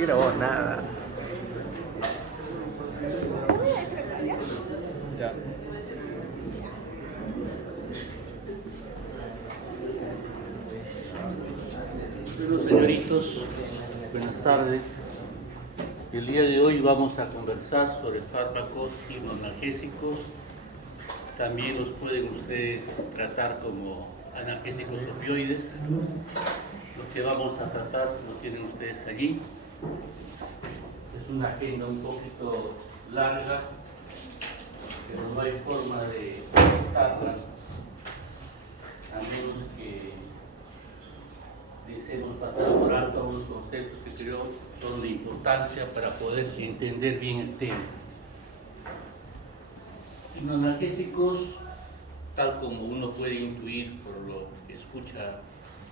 ¿Qué grabó? Nada. Ya. Bueno, señoritos, buenas tardes. El día de hoy vamos a conversar sobre fármacos hipnoanalgésicos. También los pueden ustedes tratar como analgésicos opioides. Lo que vamos a tratar lo tienen ustedes allí. Es una agenda un poquito larga, pero no hay forma de cortarla, a menos que deseemos pasar por alto algunos conceptos que creo son de importancia para poder entender bien el tema. Los analgésicos, tal como uno puede intuir por lo que escucha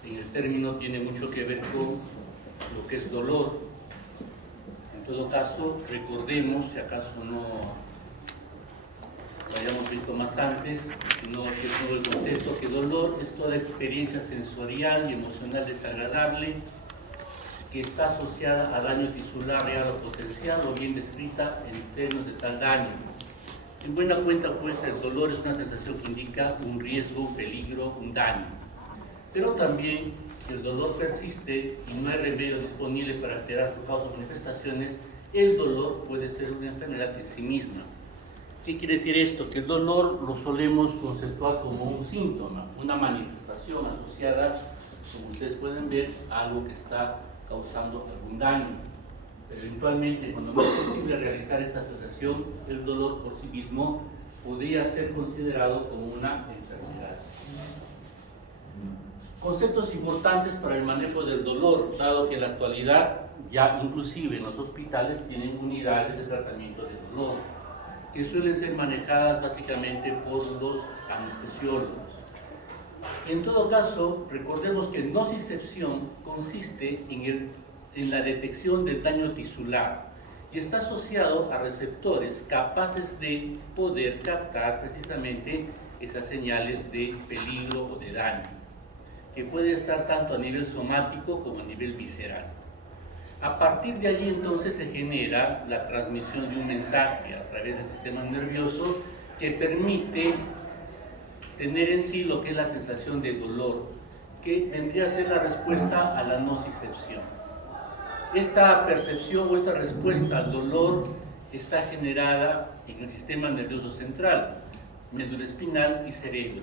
en el término, tiene mucho que ver con lo que es dolor. En todo caso, recordemos, si acaso no lo hayamos visto más antes, sino que es todo el concepto, que dolor es toda experiencia sensorial y emocional desagradable que está asociada a daño tisular real o potencial, o bien descrita en términos de tal daño. En buena cuenta, pues, el dolor es una sensación que indica un riesgo, un peligro, un daño. Pero también, si el dolor persiste y no hay remedio disponible para alterar su causa o manifestaciones, el dolor puede ser una enfermedad en sí misma. ¿Qué quiere decir esto? Que el dolor lo solemos conceptuar como un síntoma, una manifestación asociada, como ustedes pueden ver, a algo que está causando algún daño. Pero eventualmente, cuando no es posible realizar esta asociación, el dolor por sí mismo podría ser considerado como una enfermedad. Conceptos importantes para el manejo del dolor, dado que en la actualidad ya inclusive en los hospitales tienen unidades de tratamiento de dolor, que suelen ser manejadas básicamente por los anestesiólogos. En todo caso, recordemos que nocicepción consiste en la detección del daño tisular y está asociado a receptores capaces de poder captar precisamente esas señales de peligro o de daño, que puede estar tanto a nivel somático como a nivel visceral. A partir de allí entonces se genera la transmisión de un mensaje a través del sistema nervioso que permite tener en sí lo que es la sensación de dolor, que vendría a ser la respuesta a la nocicepción. Esta percepción o esta respuesta al dolor está generada en el sistema nervioso central, médula espinal y cerebro.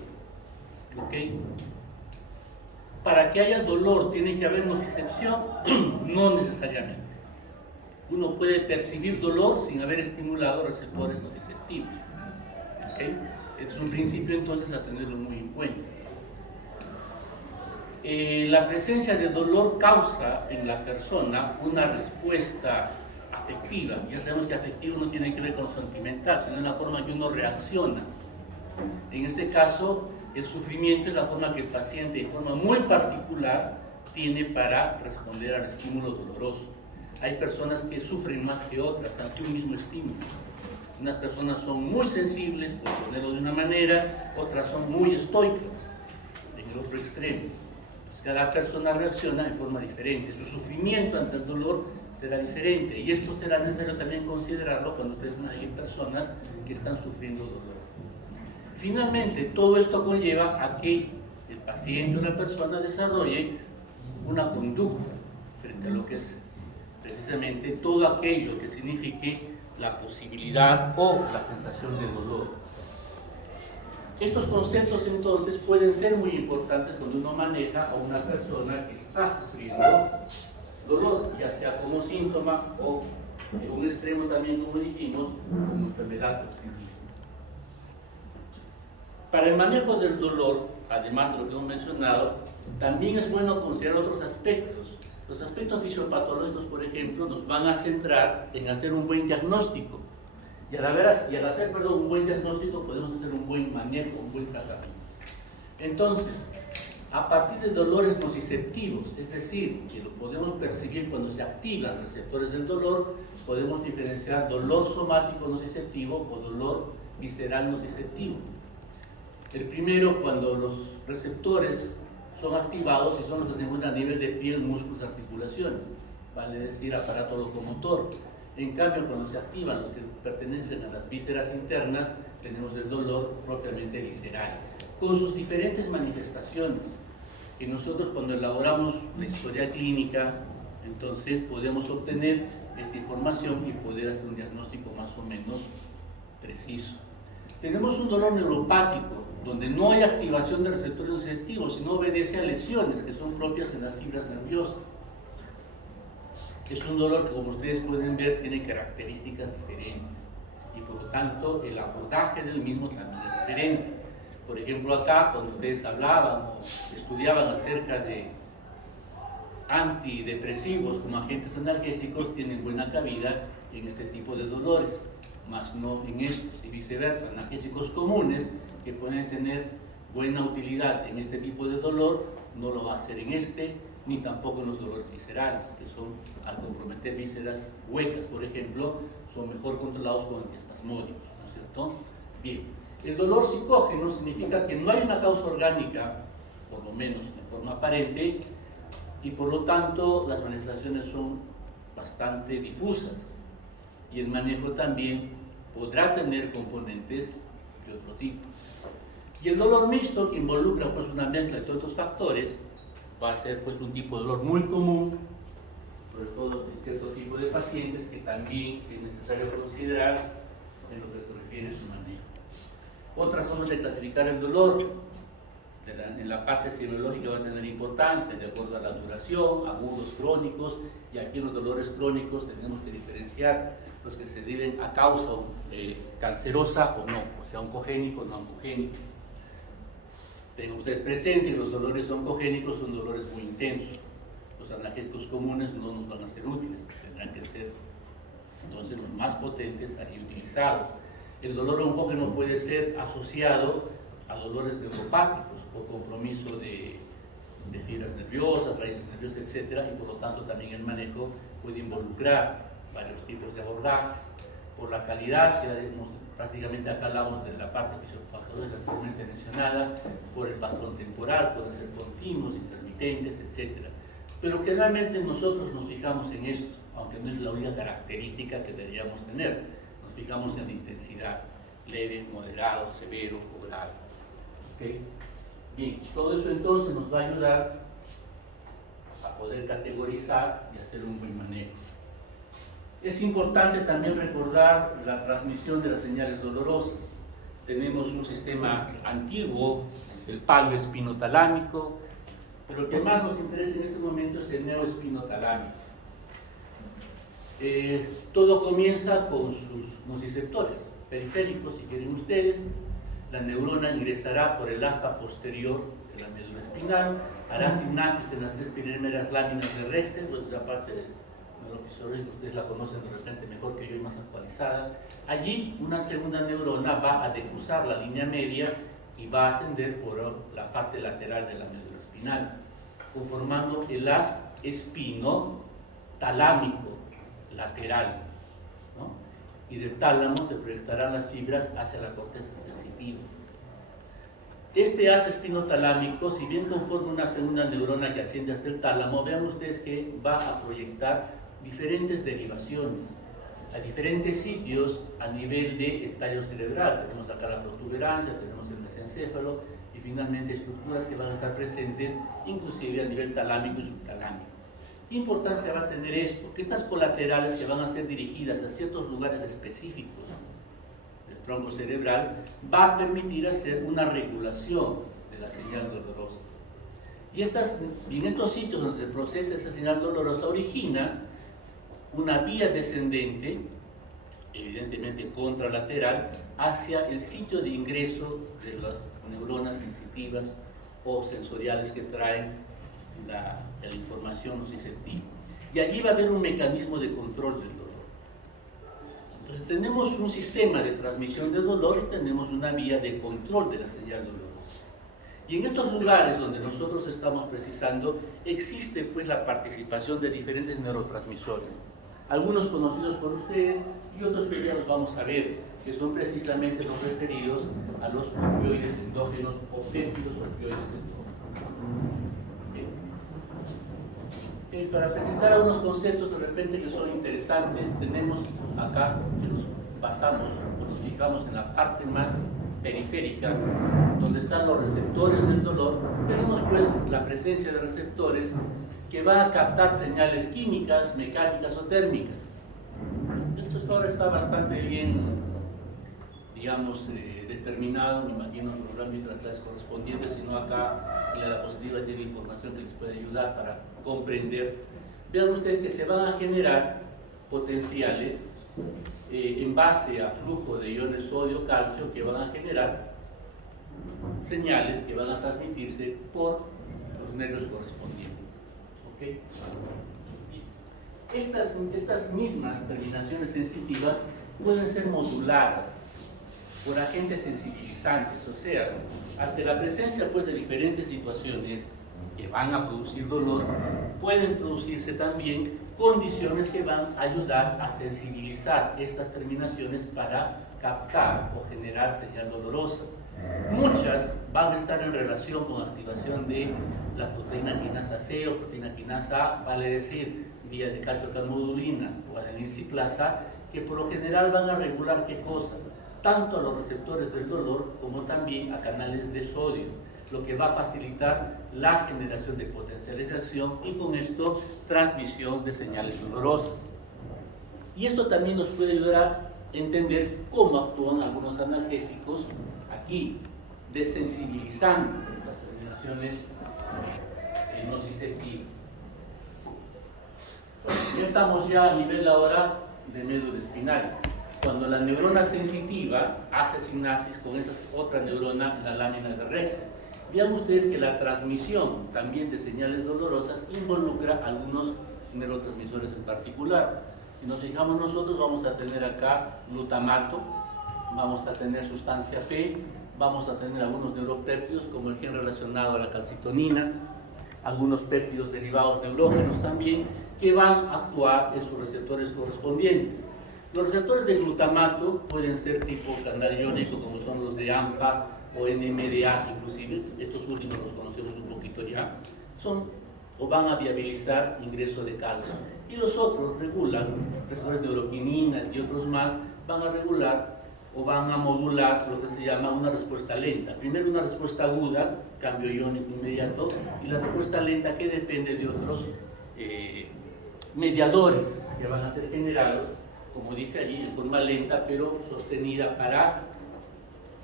¿Okay? Para que haya dolor, ¿tiene que haber nocicepción? No necesariamente. Uno puede percibir dolor sin haber estimulado receptores nociceptivos. ¿Okay? Es un principio entonces a tenerlo muy en cuenta. La presencia de dolor causa en la persona una respuesta afectiva. Ya sabemos que afectivo no tiene que ver con lo sentimental, sino en la forma que uno reacciona. En este caso, el sufrimiento es la forma que el paciente, de forma muy particular, tiene para responder al estímulo doloroso. Hay personas que sufren más que otras ante un mismo estímulo. Unas personas son muy sensibles, por ponerlo de una manera, otras son muy estoicas, en el otro extremo. Pues cada persona reacciona de forma diferente. Su sufrimiento ante el dolor será diferente, y esto será necesario también considerarlo cuando ustedes hay personas que están sufriendo dolor. Finalmente, todo esto conlleva a que el paciente o la persona desarrolle una conducta frente a lo que es precisamente todo aquello que signifique la posibilidad o la sensación de dolor. Estos conceptos entonces pueden ser muy importantes cuando uno maneja a una persona que está sufriendo dolor, ya sea como síntoma o en un extremo también, como dijimos, como enfermedad por sí misma. Para el manejo del dolor, además de lo que hemos mencionado, también es bueno considerar otros aspectos. Los aspectos fisiopatológicos, por ejemplo, nos van a centrar en hacer un buen diagnóstico. Y al hacer un buen diagnóstico podemos hacer un buen manejo, un buen tratamiento. Entonces, a partir de dolores nociceptivos, es decir, que lo podemos percibir cuando se activan los receptores del dolor, podemos diferenciar dolor somático nociceptivo o dolor visceral nociceptivo. El primero, cuando los receptores son activados y son los que se encuentran a nivel de piel, músculos, articulaciones. vale decir aparato locomotor. En cambio, cuando se activan los que pertenecen a las vísceras internas, tenemos el dolor propiamente visceral, con sus diferentes manifestaciones, que nosotros cuando elaboramos la historia clínica, entonces podemos obtener esta información y poder hacer un diagnóstico más o menos preciso. Tenemos un dolor neuropático, donde no hay activación de receptores nociceptivos, sino obedece a lesiones que son propias en las fibras nerviosas. Es un dolor que, como ustedes pueden ver, tiene características diferentes y por lo tanto el abordaje del mismo también es diferente. Por ejemplo, acá, cuando ustedes hablaban o estudiaban acerca de antidepresivos como agentes analgésicos, tienen buena cabida en este tipo de dolores, más no en estos, y viceversa. Analgésicos comunes que pueden tener buena utilidad en este tipo de dolor, no lo va a hacer en este, ni tampoco en los dolores viscerales, que son, al comprometer vísceras huecas, por ejemplo, son mejor controlados con antiespasmódicos, ¿no es cierto? Bien, el dolor psicógeno significa que no hay una causa orgánica, por lo menos de forma aparente, y por lo tanto las manifestaciones son bastante difusas, y el manejo también podrá tener componentes de otro tipo. Y el dolor mixto, que involucra pues una mezcla de todos estos factores, va a ser pues un tipo de dolor muy común, sobre todo en cierto tipo de pacientes, que también es necesario considerar en lo que se refiere a su manejo. Otras formas de clasificar el dolor, en la parte semiológica va a tener importancia de acuerdo a la duración, agudos, crónicos, y aquí en los dolores crónicos tenemos que diferenciar los que se deben a causa cancerosa o no, o sea, oncogénico o no oncogénico. Tengan ustedes presente que los dolores oncogénicos son dolores muy intensos. Los analgésicos comunes no nos van a ser útiles, tendrán que ser entonces los más potentes aquí utilizados. El dolor oncógeno puede ser asociado a dolores neuropáticos por compromiso de fibras nerviosas, raíces nerviosas, etc. Y por lo tanto también el manejo puede involucrar varios tipos de abordajes. Por la calidad, prácticamente acá hablamos de la parte fisiopatológica anteriormente mencionada, por el patrón temporal, pueden ser continuos, intermitentes, etc. Pero generalmente nosotros nos fijamos en esto, aunque no es la única característica que deberíamos tener. Nos fijamos en la intensidad, leve, moderado, severo o grave. ¿Okay? Bien, todo eso entonces nos va a ayudar a poder categorizar y hacer un buen manejo. Es importante también recordar la transmisión de las señales dolorosas. Tenemos un sistema antiguo, el palo espinotalámico, pero lo que más nos interesa en este momento es el neoespinotalámico. Todo comienza con sus nociceptores periféricos, si quieren ustedes. La neurona ingresará por el asta posterior de la médula espinal, hará sinapsis en las tres primeras láminas de Rexel, otra parte de neurofisorio, ustedes la conocen de repente mejor que yo y más actualizada. Allí una segunda neurona va a decusar la línea media y va a ascender por la parte lateral de la médula espinal, conformando el haz espino-talámico lateral, ¿no? Y del tálamo se proyectarán las fibras hacia la corteza sensitiva. Este haz espinotalámico, si bien conforma una segunda neurona que asciende hasta el tálamo, vean ustedes que va a proyectar diferentes derivaciones a diferentes sitios a nivel del tallo cerebral. Tenemos acá la protuberancia, tenemos el mesencéfalo y finalmente estructuras que van a estar presentes inclusive a nivel talámico y subtalámico. ¿Qué importancia va a tener esto? Que estas colaterales que van a ser dirigidas a ciertos lugares específicos del tronco cerebral va a permitir hacer una regulación de la señal dolorosa. Y en estos sitios donde se procesa esa señal dolorosa origina una vía descendente, evidentemente contralateral, hacia el sitio de ingreso de las neuronas sensitivas o sensoriales que traen la información nociceptiva. Y allí va a haber un mecanismo de control del dolor. Entonces tenemos un sistema de transmisión del dolor y tenemos una vía de control de la señal dolorosa. Y en estos lugares donde nosotros estamos precisando, existe pues la participación de diferentes neurotransmisores. Algunos conocidos por ustedes y otros que ya los vamos a ver, que son precisamente los referidos a los opioides endógenos o péptidos opioides endógenos. Para precisar algunos conceptos de repente que son interesantes, tenemos acá, que nos basamos o nos fijamos en la parte más periférica, donde están los receptores del dolor, tenemos pues la presencia de receptores que van a captar señales químicas, mecánicas o térmicas. Esto ahora está bastante bien, digamos, determinado, me imagino, por los ámbitos de las clases correspondientes, sino acá en la diapositiva tiene información que les puede ayudar para comprender. Vean ustedes que se van a generar potenciales en base a flujo de iones sodio-calcio que van a generar señales que van a transmitirse por los nervios correspondientes. ¿Okay? Estas mismas terminaciones sensitivas pueden ser moduladas por agentes sensibilizantes, o sea, ante la presencia pues, de diferentes situaciones que van a producir dolor, pueden producirse también condiciones que van a ayudar a sensibilizar estas terminaciones para captar o generar señal dolorosa. Muchas van a estar en relación con activación de la proteína quinasa C o proteína quinasa A, vale decir, vía de calcio-calmodulina o adenosina, que por lo general van a regular ¿qué cosa? Tanto a los receptores del dolor como también a canales de sodio, lo que va a facilitar la generación de potencialización y con esto transmisión de señales dolorosas. Y esto también nos puede ayudar a entender cómo actúan algunos analgésicos aquí, desensibilizando las terminaciones nociceptivas. Ya estamos ya a nivel ahora de médula espinal. Cuando la neurona sensitiva hace sinapsis con esa otra neurona en la lámina de Rex. Vean ustedes que la transmisión también de señales dolorosas involucra algunos neurotransmisores en particular. Si nos fijamos nosotros, vamos a tener acá glutamato, vamos a tener sustancia P, vamos a tener algunos neuropéptidos como el gen relacionado a la calcitonina, algunos péptidos derivados neurógenos también, que van a actuar en sus receptores correspondientes. Los receptores de glutamato pueden ser tipo canal iónico, como son los de AMPA o NMDA, inclusive, estos últimos los conocemos un poquito ya, son o van a viabilizar ingreso de calcio. Y los otros regulan, receptores de uroquinina y otros más, van a regular o van a modular lo que se llama una respuesta lenta. Primero una respuesta aguda, cambio iónico inmediato, y la respuesta lenta que depende de otros mediadores que van a ser generados, como dice allí, en forma lenta pero sostenida para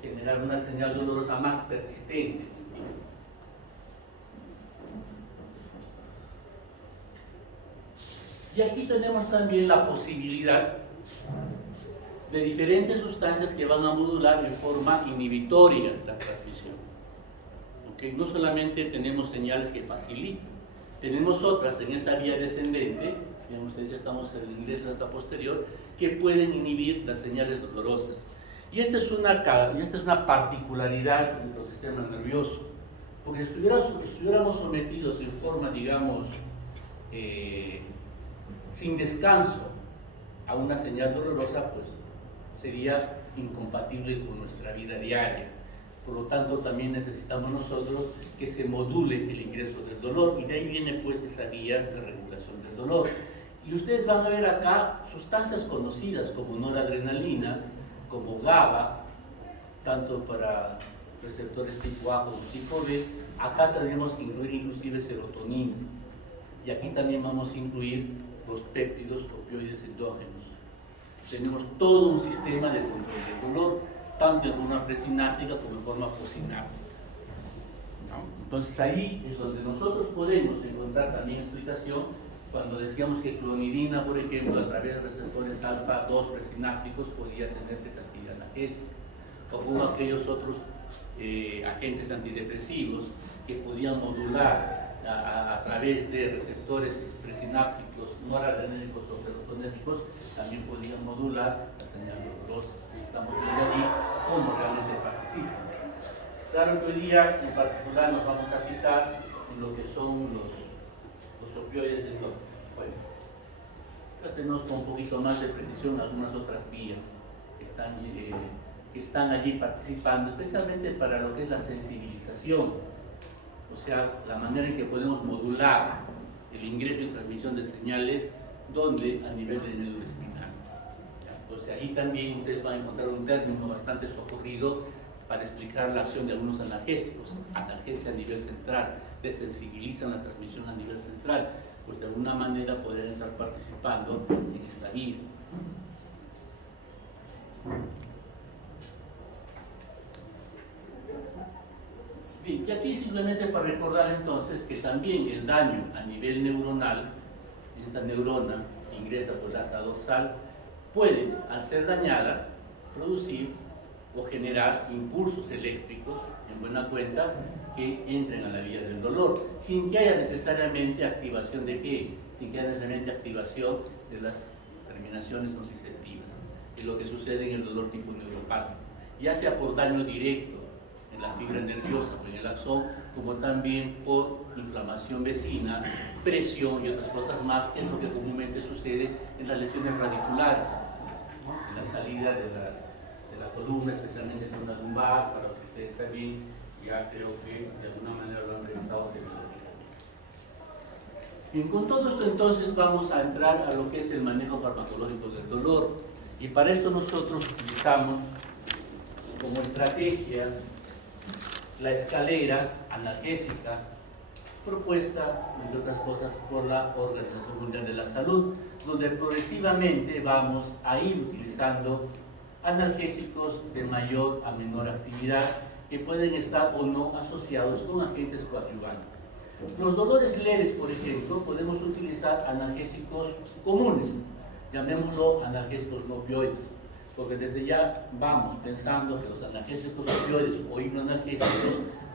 generar una señal dolorosa más persistente. Y aquí tenemos también la posibilidad de diferentes sustancias que van a modular en forma inhibitoria la transmisión. ¿Okay? No solamente tenemos señales que facilitan, tenemos otras en esa vía descendente, vean ustedes, ya estamos en el ingreso hasta posterior, que pueden inhibir las señales dolorosas. Y esta es una particularidad de nuestro sistema nervioso, porque si estuviéramos sometidos en forma, digamos, sin descanso a una señal dolorosa, pues sería incompatible con nuestra vida diaria. Por lo tanto, también necesitamos nosotros que se module el ingreso del dolor, y de ahí viene pues esa vía de regulación del dolor. Y ustedes van a ver acá sustancias conocidas como noradrenalina, como GABA, tanto para receptores tipo A como tipo B. Acá tendríamos que incluir inclusive serotonina, y aquí también vamos a incluir los péptidos opioides endógenos. Tenemos todo un sistema de control del dolor, tanto en forma presináptica como en forma posináptica. Entonces ahí es donde nosotros podemos encontrar también explicación cuando decíamos que clonidina, por ejemplo, a través de receptores alfa 2 presinápticos podía tener actividad analgésica, o con aquellos otros agentes antidepresivos que podían modular a través de receptores presinápticos noradrenérgicos o serotonérgicos, también podían modular la señal dolorosa. Estamos viendo allí cómo realmente participan. Claro que hoy día en particular nos vamos a fijar en lo que son los opioides endógenos. Bueno, ya tenemos con un poquito más de precisión algunas otras vías que están allí participando, especialmente para lo que es la sensibilización, o sea, la manera en que podemos modular el ingreso y transmisión de señales, donde a nivel del médula espinal. Entonces ahí también ustedes van a encontrar un término bastante socorrido para explicar la acción de algunos analgésicos. Analgesia a nivel central, desensibilizan la transmisión a nivel central, pues de alguna manera podrían estar participando en esta vía. Bien, y aquí simplemente para recordar entonces que también el daño a nivel neuronal, esta neurona ingresa por la asta dorsal, puede, al ser dañada, producir o generar impulsos eléctricos, en buena cuenta, que entren a la vía del dolor, sin que haya necesariamente activación de qué, sin que haya necesariamente activación de las terminaciones nociceptivas, que es lo que sucede en el dolor tipo neuropático, ya sea por daño directo en la fibra nerviosa o en el axón, como también por inflamación vecina, presión y otras cosas más, que es lo que comúnmente sucede en las lesiones radiculares, ¿no? En la salida de la columna, especialmente en la lumbar, para que ustedes también ya creo que de alguna manera lo han revisado semiológicamente. Bien, con todo esto entonces vamos a entrar a lo que es el manejo farmacológico del dolor, y para esto nosotros utilizamos como estrategia la escalera analgésica propuesta, entre otras cosas, por la Organización Mundial de la Salud, donde progresivamente vamos a ir utilizando analgésicos de mayor a menor actividad que pueden estar o no asociados con agentes coadyuvantes. Los dolores leves, por ejemplo, podemos utilizar analgésicos comunes, llamémoslo analgésicos no opioides, porque desde ya vamos pensando que los analgésicos opioides o hipnoanalgésicos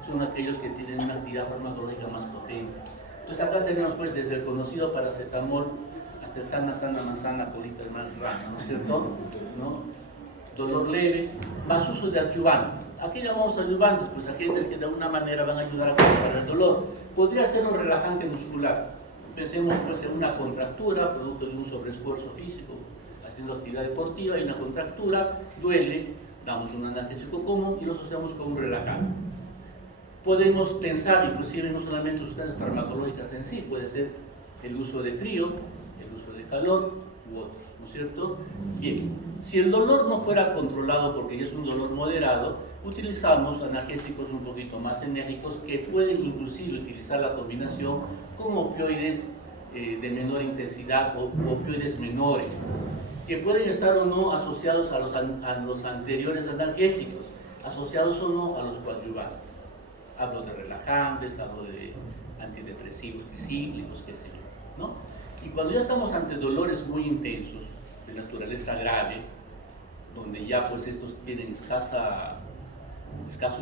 son aquellos que tienen una actividad farmacológica más potente. Entonces acá tenemos pues desde el conocido paracetamol hasta el sana manzana, colita de mal rana, ¿no es cierto? ¿No? Dolor leve, más uso de adyuvantes. ¿A qué llamamos adyuvantes? Pues agentes que de alguna manera van a ayudar a controlar el dolor. Podría ser un relajante muscular. Pensemos pues en una contractura, producto de un sobreesfuerzo físico, haciendo actividad deportiva, y una contractura, duele, damos un analgésico común y lo asociamos con un relajante. Podemos pensar inclusive no solamente sustancias farmacológicas en sí, puede ser el uso de frío, el uso de calor u otros, ¿no es cierto? Bien, si el dolor no fuera controlado porque ya es un dolor moderado, utilizamos analgésicos un poquito más enérgicos que pueden inclusive utilizar la combinación con opioides de menor intensidad o opioides menores, que pueden estar o no asociados a los anteriores analgésicos, asociados o no a los coadyuvantes. Hablo de relajantes, hablo de antidepresivos tricíclicos, qué sé yo, ¿no? Y cuando ya estamos ante dolores muy intensos, de naturaleza grave, donde ya pues estos tienen escasa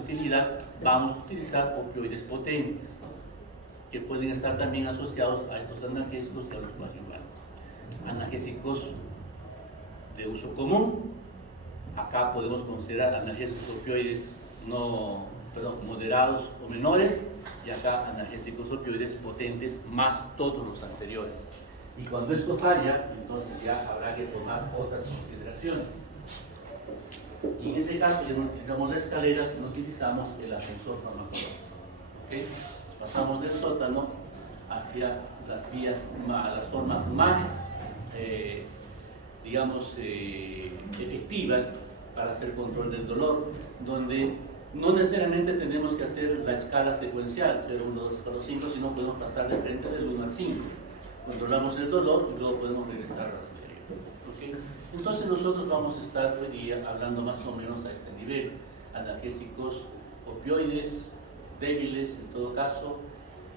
utilidad, vamos a utilizar opioides potentes, que pueden estar también asociados a estos analgésicos y a los coadyuvantes. Analgésicos de uso común, acá podemos considerar analgésicos opioides moderados o menores, y acá analgésicos opioides potentes más todos los anteriores. Y cuando esto falla, entonces ya habrá que tomar otras consideraciones. Y en ese caso ya no utilizamos la escalera, sino utilizamos el ascensor farmacológico. ¿Okay? Pasamos del sótano hacia las vías, las formas más, efectivas para hacer control del dolor, donde no necesariamente tenemos que hacer la escala secuencial, 0, 1, 2, 4, 5, sino podemos pasar de frente del 1 al 5. Controlamos el dolor y luego podemos regresar al anterior. ¿Okay? Entonces nosotros vamos a estar hoy día hablando más o menos a este nivel. Analgésicos opioides, débiles en todo caso,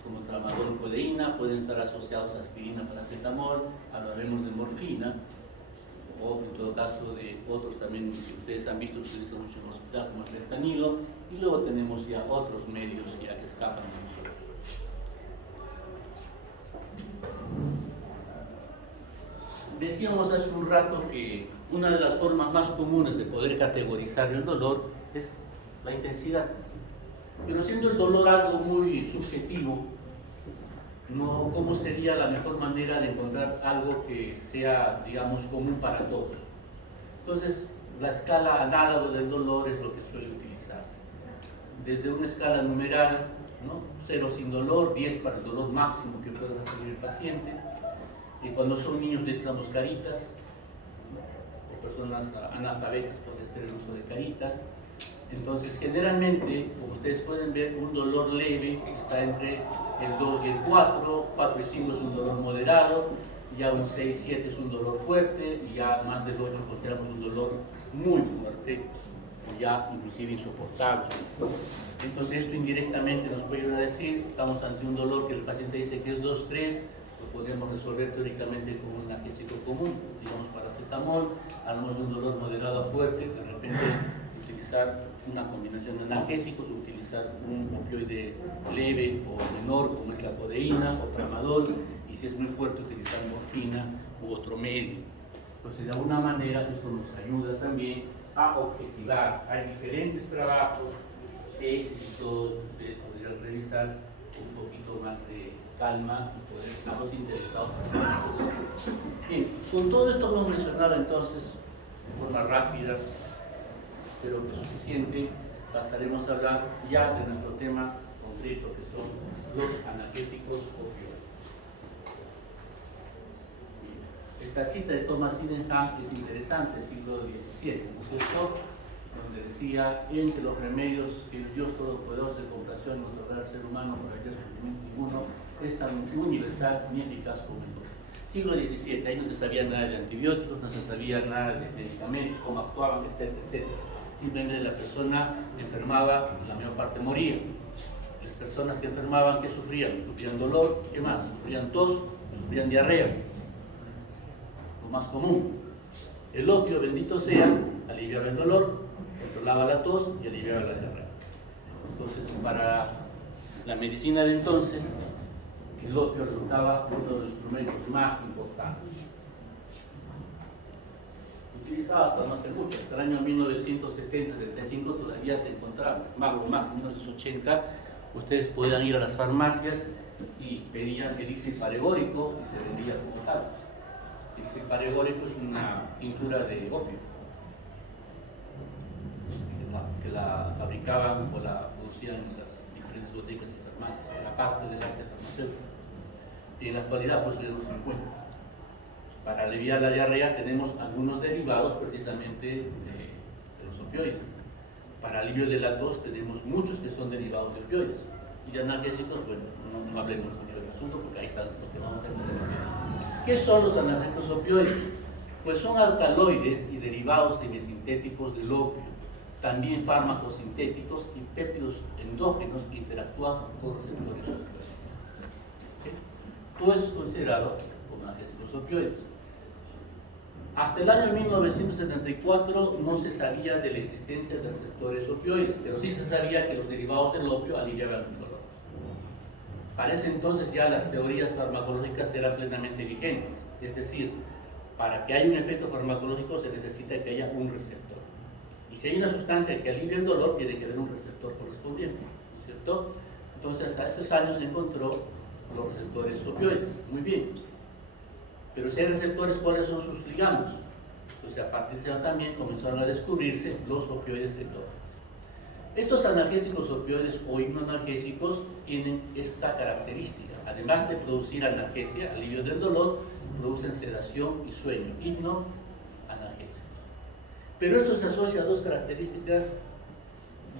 como tramadol, codeína, pueden estar asociados a aspirina, paracetamol, hablaremos de morfina, o en todo caso de otros también que ustedes han visto que se utilizan mucho en el hospital, como el fentanilo, y luego tenemos ya otros medios ya que escapan de nosotros. Decíamos hace un rato que una de las formas más comunes de poder categorizar el dolor es la intensidad, pero siendo el dolor algo muy subjetivo, no, ¿cómo sería la mejor manera de encontrar algo que sea, digamos, común para todos? Entonces, la escala análoga del dolor es lo que suele utilizarse. Desde una escala numeral, ¿no? 0 sin dolor, 10 para el dolor máximo que puede referir el paciente. Y cuando son niños utilizamos caritas, ¿no? O personas analfabetas puede ser el uso de caritas. Entonces, generalmente, como ustedes pueden ver, un dolor leve está entre el 2 y el 4, 4 y 5 es un dolor moderado, ya un 6, 7 es un dolor fuerte, y ya más del 8 consideramos un dolor muy fuerte, o ya inclusive insoportable. Entonces, esto indirectamente nos puede ayudar a decir, estamos ante un dolor que el paciente dice que es 2, 3, lo podemos resolver teóricamente con un analgésico común, digamos paracetamol, hablamos de un dolor moderado a fuerte, de repente utilizar una combinación de analgésicos, utilizar un opioide leve o menor como es la codeína o tramadol, y si es muy fuerte utilizar morfina u otro medio. Entonces, de alguna manera esto nos ayuda también a objetivar. Hay diferentes trabajos, tesis y todo, ustedes podrían revisar un poquito más de calma y poder estar los interesados. Bien, con todo esto hemos mencionado entonces de forma rápida, pero que es suficiente, pasaremos a hablar ya de nuestro tema concreto, que son los analgésicos opioides. Esta cita de Thomas Sydenham es interesante, siglo XVII, ¿no es cierto? Donde decía, entre los remedios que el Dios Todopoderoso de compasión nos otorgará al ser humano para evitar sufrimiento ninguno, es tan universal ni eficaz como el otro. Siglo XVII, ahí no se sabía nada de antibióticos, no se sabía nada de medicamentos, cómo actuaban, etcétera, etcétera. Simplemente la persona enfermaba, la mayor parte moría. Las personas que enfermaban, ¿qué sufrían? Sufrían dolor, ¿qué más? Sufrían tos, sufrían diarrea. Lo más común. El opio, bendito sea, aliviaba el dolor, controlaba la tos y aliviaba la diarrea. Entonces, para la medicina de entonces, el opio resultaba uno de los instrumentos más importantes. Utilizado hasta no hace mucho, hasta el año 1970-75 todavía se encontraba, más o más, en 1980, ustedes podían ir a las farmacias y pedían elixir paregórico y se vendía como tal. El elixir paregórico es una tintura de opio, que la fabricaban o la producían en las diferentes bodegas y farmacias, era parte del arte farmacéutico. Y en la actualidad pues ya no se encuentra. Para aliviar la diarrea tenemos algunos derivados precisamente de los opioides. Para alivio de la tos tenemos muchos que son derivados de opioides. Y de analgésicos, bueno, no hablemos mucho del asunto porque ahí está lo que vamos a ver. ¿Qué son los analgésicos opioides? Pues son alcaloides y derivados semisintéticos del opio, también fármacos sintéticos y péptidos endógenos que interactúan con receptores opioides. ¿Sí? Todo es considerado como analgésicos opioides. Hasta el año 1974 no se sabía de la existencia de receptores opioides, pero sí se sabía que los derivados del opio aliviaban el dolor. Para ese entonces ya las teorías farmacológicas eran plenamente vigentes, es decir, para que haya un efecto farmacológico se necesita que haya un receptor. Y si hay una sustancia que alivia el dolor, tiene que haber un receptor correspondiente, ¿no es cierto? Entonces, hasta esos años se encontró los receptores opioides. Muy bien. Pero si hay receptores, ¿cuáles son sus ligandos? Entonces, a partir de ese año también comenzaron a descubrirse los opioides endógenos. Estos analgésicos opioides o hipnoanalgésicos tienen esta característica. Además de producir analgesia, alivio del dolor, producen sedación y sueño, hipnoanalgésicos. Pero esto se asocia a dos características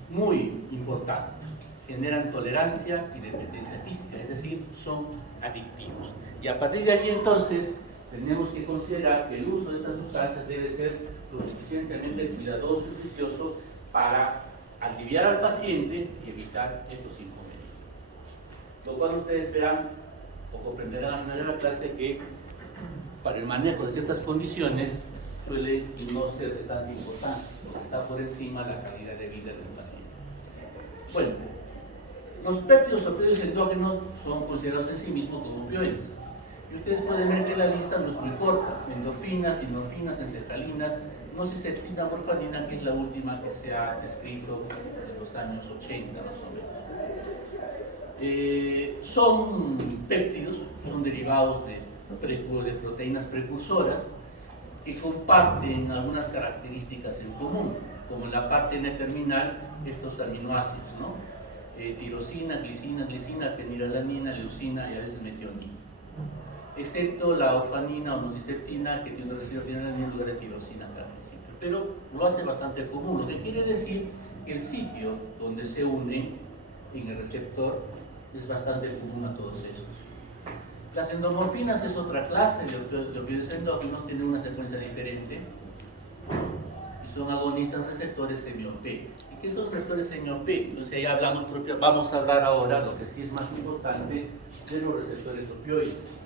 muy importantes. Generan tolerancia y dependencia física, es decir, son adictivos. Y a partir de aquí entonces tenemos que considerar que el uso de estas sustancias debe ser lo suficientemente cuidadoso y juicioso para aliviar al paciente y evitar estos inconvenientes. Lo cual ustedes verán o comprenderán al final de la clase que para el manejo de ciertas condiciones suele no ser de tanta importancia, porque está por encima la calidad de vida del paciente. Bueno, los péptidos opioides endógenos son considerados en sí mismos como opioides. Y ustedes pueden ver que la lista no es muy corta: endorfinas, dinorfinas, encefalinas, nociceptina, morfanina, que es la última que se ha descrito en los años 80 más o menos. Son péptidos, son derivados de proteínas precursoras que comparten algunas características en común, como en la parte N terminal estos aminoácidos, ¿no? tirosina, glicina, fenilalanina, leucina y a veces metionina, excepto la orfanina o nociceptina, que tiene una fenilalanina en lugar de tirosina acá al principio, pero lo hace bastante común, lo que quiere decir que el sitio donde se unen en el receptor es bastante común a todos estos. Las endomorfinas es otra clase de opioides endógenos, tienen una secuencia diferente y son agonistas receptores MOP. ¿Qué son los receptores MOP? Entonces ya hablamos vamos a hablar ahora, lo que sí es más importante, de los receptores opioides,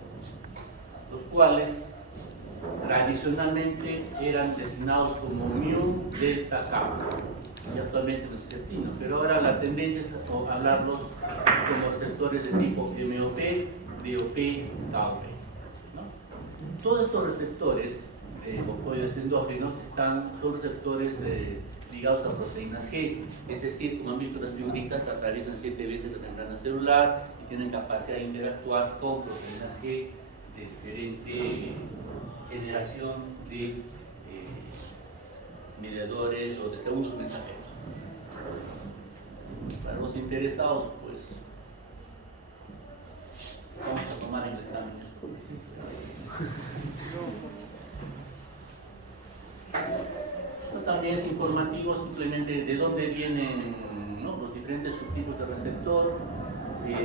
los cuales tradicionalmente eran designados como mu, delta, kappa, y actualmente los nociceptinos, pero ahora la tendencia es hablarlos como receptores de tipo MOP, DOP, KOP, ¿no? Todos estos receptores opioides endógenos son receptores ligados a proteínas G, es decir, como han visto las figuritas, atraviesan 7 veces la membrana celular y tienen capacidad de interactuar con proteínas G de diferente generación de mediadores o de segundos mensajeros. Para los interesados, pues, vamos a tomar el examen. También es informativo simplemente de dónde vienen, ¿no?, los diferentes subtipos de receptor,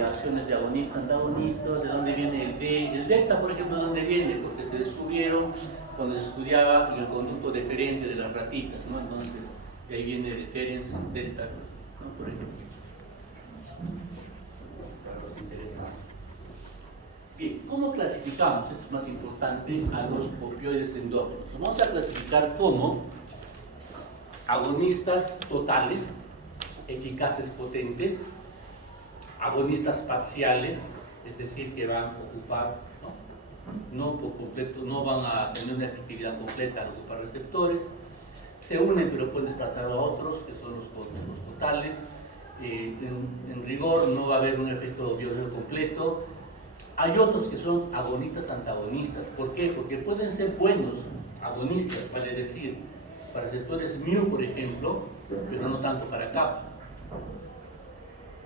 acciones de agonistas, antagonistas, de dónde viene el delta, por ejemplo, de dónde viene, porque se descubrieron cuando se estudiaba el conducto deferente de las ratitas, ¿no? Entonces, de ahí viene deferens delta, ¿no?, por ejemplo, para los interesados. Bien, ¿cómo clasificamos? Esto es más importante, a los opioides endógenos. Vamos a clasificar como agonistas totales, eficaces, potentes, agonistas parciales, es decir, que van a ocupar, no por completo, no van a tener una efectividad completa al ocupar receptores, se unen pero pueden desplazar a otros, que son los totales. En rigor no va a haber un efecto biológico completo. Hay otros que son agonistas antagonistas. ¿Por qué? Porque pueden ser buenos agonistas, vale decir, para receptores mu, por ejemplo, pero no tanto para kappa,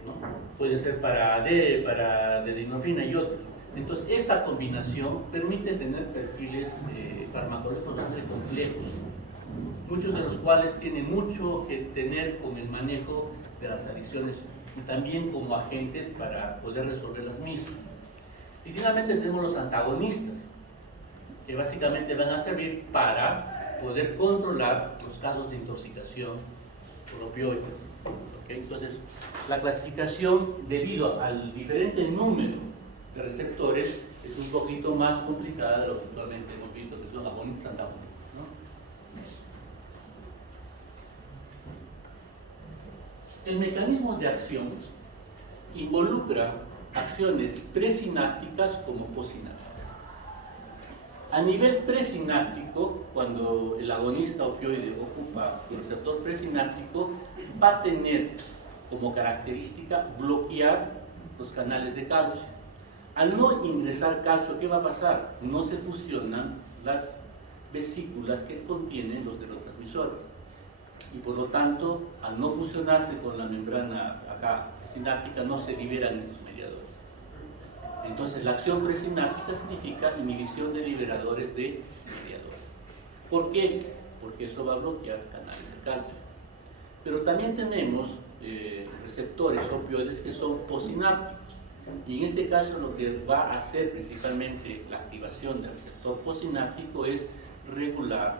¿no? Pueden ser para D, para D-dinorfina y otros. Entonces, esta combinación permite tener perfiles farmacológicos bastante complejos, muchos de los cuales tienen mucho que tener con el manejo de las adicciones y también como agentes para poder resolver las mismas. Y finalmente tenemos los antagonistas, que básicamente van a servir para poder controlar los casos de intoxicación por opioides. ¿Okay? Entonces, la clasificación, debido al diferente número de receptores, es un poquito más complicada de lo que actualmente hemos visto, que son agonistas antagonistas, ¿no? El mecanismo de acción involucra acciones presinápticas como posinápticas. A nivel presináptico, cuando el agonista opioide ocupa su receptor presináptico, va a tener como característica bloquear los canales de calcio. Al no ingresar calcio, ¿qué va a pasar? No se fusionan las vesículas que contienen los neurotransmisores. Y por lo tanto, al no fusionarse con la membrana acá sináptica, no se liberan estos mediadores. Entonces, la acción presináptica significa inhibición de liberadores de mediadores. ¿Por qué? Porque eso va a bloquear canales de calcio. Pero también tenemos receptores opioides que son posinápticos. Y en este caso, lo que va a hacer principalmente la activación del receptor posináptico es regular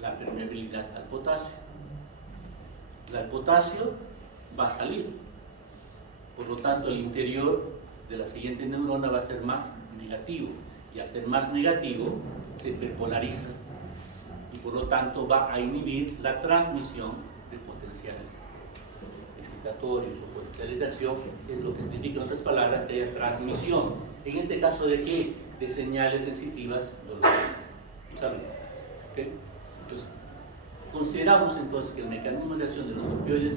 la permeabilidad al potasio. El potasio va a salir, por lo tanto el interior de la siguiente neurona va a ser más negativo, y al ser más negativo se hiperpolariza y por lo tanto va a inhibir la transmisión de potenciales excitatorios o potenciales de acción, es lo que significa en otras palabras que haya transmisión, en este caso de qué, de señales sensitivas dolorosas. ¿Saben? ¿Okay? Entonces, consideramos entonces que el mecanismo de acción de los opioides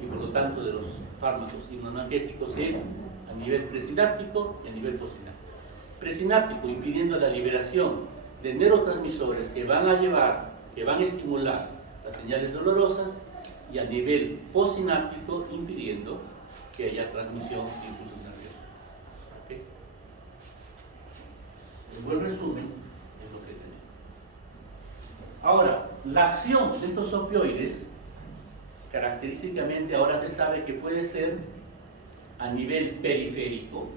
y por lo tanto de los fármacos inmunológicos es a nivel presináptico y a nivel posináptico. Presináptico, impidiendo la liberación de neurotransmisores que van a estimular las señales dolorosas, y a nivel postsináptico impidiendo que haya transmisión de impulsos nerviosos. ¿Okay? En buen resumen, es lo que tenemos. Ahora, la acción de estos opioides, característicamente ahora se sabe que puede ser a nivel periférico,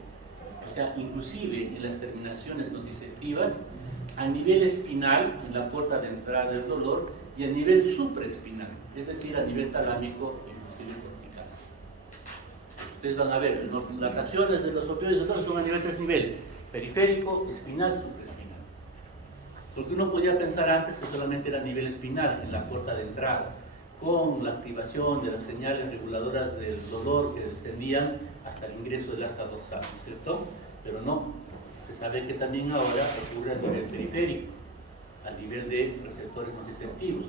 o sea, inclusive en las terminaciones nociceptivas, a nivel espinal, en la puerta de entrada del dolor, y a nivel supraespinal, es decir, a nivel talámico, inclusive cortical. Ustedes van a ver, las acciones de los opioides entonces son a nivel 3 niveles, periférico, espinal, supraespinal. Porque uno podía pensar antes que solamente era a nivel espinal, en la puerta de entrada, con la activación de las señales reguladoras del dolor que descendían hasta el ingreso del asta dorsal, ¿no es cierto? Pero no, se sabe que también ahora ocurre a nivel periférico, a nivel de receptores nociceptivos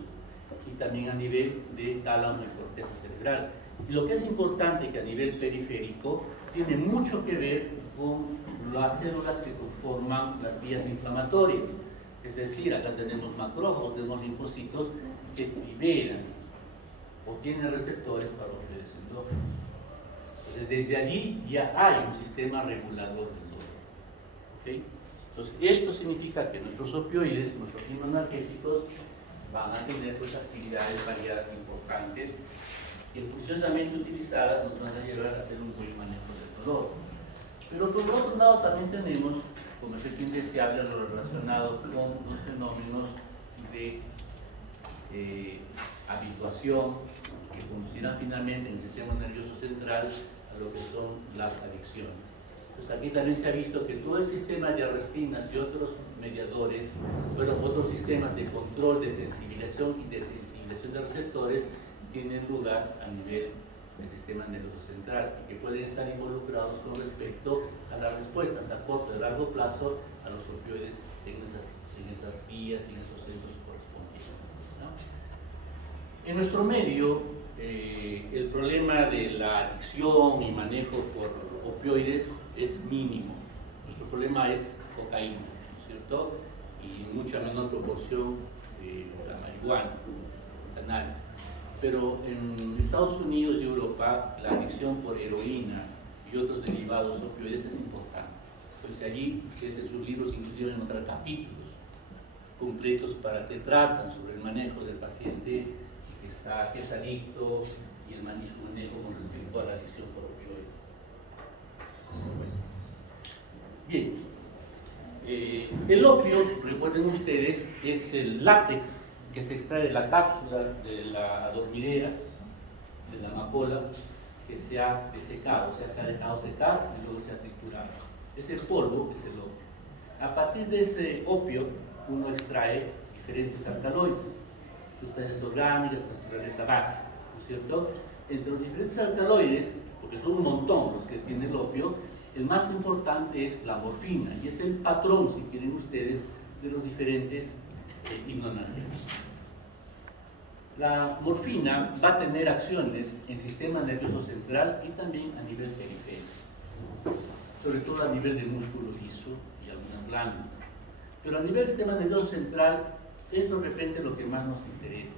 y también a nivel de tálamo y corteza cerebral. Y lo que es importante que a nivel periférico tiene mucho que ver con las células que conforman las vías inflamatorias. Es decir, acá tenemos macrófagos, tenemos linfocitos que liberan o tienen receptores para opioides endógenos. Entonces, desde allí ya hay un sistema regulador del dolor. ¿Okay? Entonces, esto significa que nuestros opioides, nuestros quimoanalgésicos, van a tener pues, actividades variadas importantes que juiciosamente utilizadas nos van a llevar a hacer un buen manejo del dolor. Pero por otro lado también tenemos como efecto indeseable lo relacionado con los fenómenos de habituación que conducirán finalmente en el sistema nervioso central a lo que son las adicciones. Entonces aquí también se ha visto que todo el sistema de arrestinas y otros mediadores, bueno, otros sistemas de control de sensibilización y desensibilización de receptores tienen lugar a nivel del sistema nervioso central y que pueden estar involucrados con respecto a las respuestas a corto y largo plazo a los opioides en esas vías y en esos centros correspondientes, ¿no? En nuestro medio, el problema de la adicción y manejo por opioides es mínimo. Nuestro problema es cocaína, ¿no es cierto? Y en mucha menor proporción la marihuana, el cannabis. Pero en Estados Unidos y Europa la adicción por heroína y otros derivados opioides es importante. Entonces allí, ustedes en sus libros inclusive encontrar capítulos completos para que tratan sobre el manejo del paciente que es adicto y el manejo con respecto a la adicción por opioides. Bien, el opio, recuerden ustedes, es el látex que se extrae de la cápsula de la dormidera, de la amapola, que se ha desecado, o sea, se ha dejado secar y luego se ha triturado. Ese polvo es el opio. A partir de ese opio, uno extrae diferentes alcaloides, sustancias orgánicas, naturaleza base, ¿no es cierto? Entre los diferentes alcaloides, porque son un montón los que tiene el opio, el más importante es la morfina, y es el patrón, si quieren ustedes, de los diferentes hipnoanalgésicos. La morfina va a tener acciones en sistema nervioso central y también a nivel periférico, sobre todo a nivel del músculo liso y algunas glándulas. Pero a nivel del sistema nervioso central es de repente lo que más nos interesa.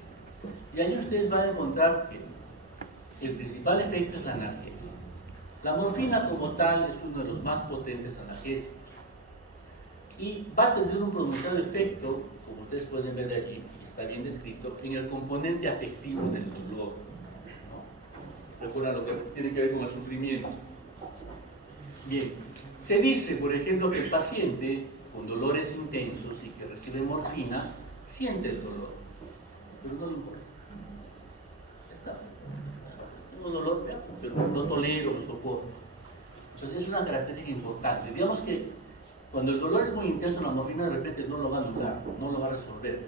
Y ahí ustedes van a encontrar que el principal efecto es la analgesia. La morfina como tal es uno de los más potentes analgésicos y va a tener un pronunciado efecto, como ustedes pueden ver allí, está bien descrito, en el componente afectivo del dolor, ¿no? Recuerdan lo que tiene que ver con el sufrimiento. Bien, se dice, por ejemplo, que el paciente con dolores intensos y que recibe morfina siente el dolor, pero no le importa. Ya está. Tengo dolor, pero lo tolero, lo soporto. Entonces es una característica importante. Digamos que cuando el dolor es muy intenso, la morfina de repente no lo va a anular, no lo va a resolver,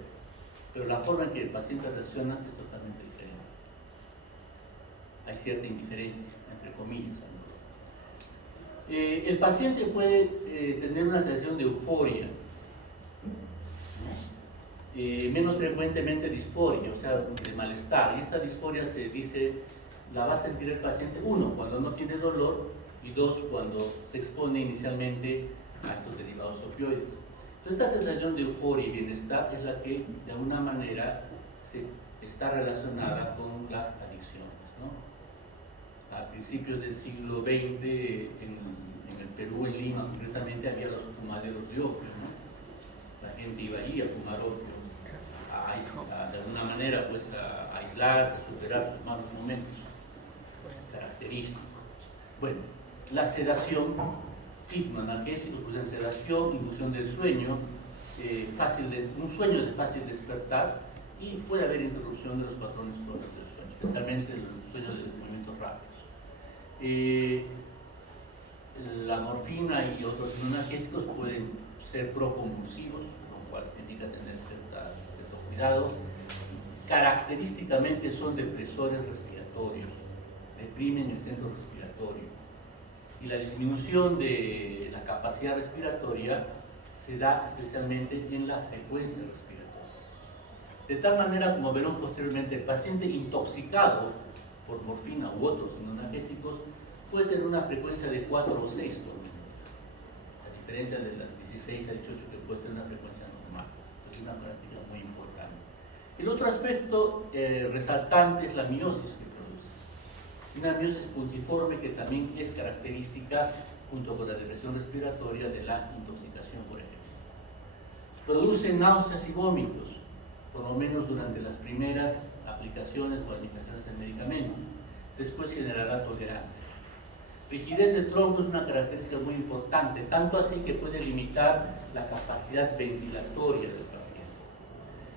pero la forma en que el paciente reacciona es totalmente diferente. Hay cierta indiferencia, entre comillas. El paciente puede tener una sensación de euforia, menos frecuentemente disforia, o sea, de malestar. Y esta disforia se dice, la va a sentir el paciente, uno, cuando no tiene dolor, y dos, cuando se expone inicialmente a estos derivados opioides. Entonces, esta sensación de euforia y bienestar es la que, de alguna manera, se está relacionada con las adicciones, ¿no? A principios del siglo XX, en el Perú, en Lima, concretamente, había los fumaderos de opio, ¿no? La gente iba allí a fumar opio, de alguna manera, pues, a aislarse, a superar sus malos momentos característicos. Bueno, la sedación, tipo analgésicos, pues en sedación, inducción del sueño, un sueño de fácil despertar, y puede haber interrupción de los patrones crónicos del sueño, especialmente el sueño de movimientos rápidos. La morfina y otros analgésicos pueden ser proconvulsivos, lo cual indica tener cierto cuidado. Característicamente son depresores respiratorios, deprimen el centro respiratorio, y la disminución de la capacidad respiratoria se da especialmente en la frecuencia respiratoria. De tal manera, como veremos posteriormente, el paciente intoxicado por morfina u otros analgésicos puede tener una frecuencia de 4 o 6 por minuto, a diferencia de las 16 a 18 que puede ser una frecuencia normal. Es una práctica muy importante. El otro aspecto resaltante es la miosis que produce. Una miosis puntiforme que también es característica, junto con la depresión respiratoria, de la intoxicación por ejemplo. Produce náuseas y vómitos, por lo menos durante las primeras aplicaciones o administraciones de medicamentos. Después generará tolerancia. Rigidez de tronco es una característica muy importante, tanto así que puede limitar la capacidad ventilatoria del paciente.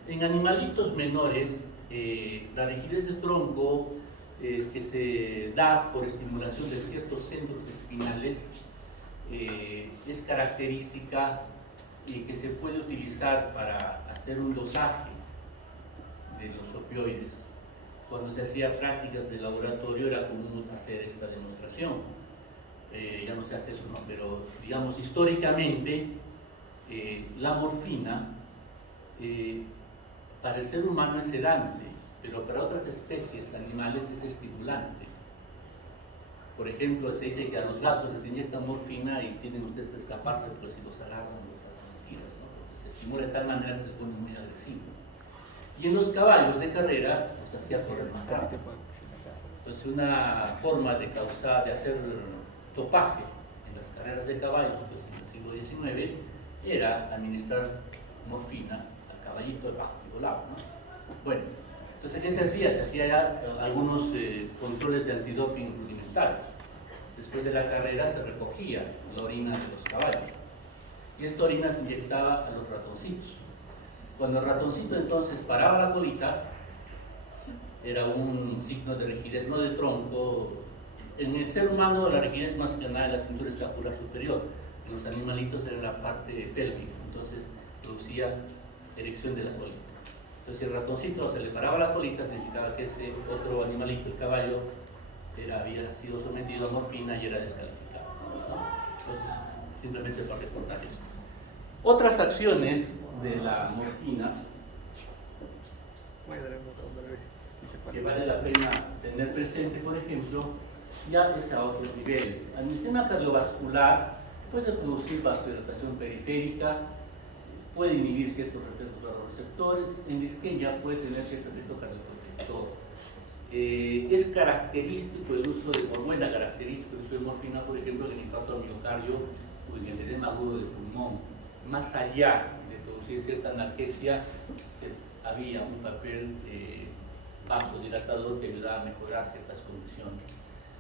En animalitos menores, la rigidez de tronco que se da por estimulación de ciertos centros espinales es característica y que se puede utilizar para hacer un dosaje de los opioides. Cuando se hacía prácticas de laboratorio era común hacer esta demostración. Ya no se hace eso, ¿no? Pero digamos históricamente la morfina para el ser humano es sedante, pero para otras especies animales es estimulante. Por ejemplo, se dice que a los gatos les inyectan morfina y tienen ustedes que escaparse, pues si los agarran los hacen tiros, ¿no? Porque se estimula de tal manera que se pone muy agresivo. Y en los caballos de carrera los hacía correr más rápido. Entonces una forma de hacer topaje en las carreras de caballos, pues en el siglo XIX, era administrar morfina al caballito de bajo y volaba, ¿no? Bueno, entonces ¿qué se hacía? Se hacía ya algunos controles de antidoping rudimentarios. Después de la carrera se recogía la orina de los caballos y esta orina se inyectaba a los ratoncitos. Cuando el ratoncito entonces paraba la colita, era un signo de rigidez, no de tronco. En el ser humano la rigidez más que nada de la cintura escapular superior, en los animalitos era la parte pélvica, entonces producía erección de la colita. Entonces si el ratoncito se le paraba la colita, significaba que ese otro animalito, el caballo, había sido sometido a morfina y era descalificado, ¿no? Entonces, simplemente para recordar esto. Otras acciones de la morfina que vale la pena tener presente, por ejemplo, ya es a otros niveles. Al sistema cardiovascular puede producir vasodilatación periférica, puede inhibir ciertos reflejos receptores, en la isquemia puede tener cierto efecto cardioprotector. Es característico el uso buena característico el uso de morfina, por ejemplo, en el infarto al miocardio o en el edema agudo del pulmón. Más allá de producir cierta analgesia, había un papel vasodilatador que ayudaba a mejorar ciertas condiciones.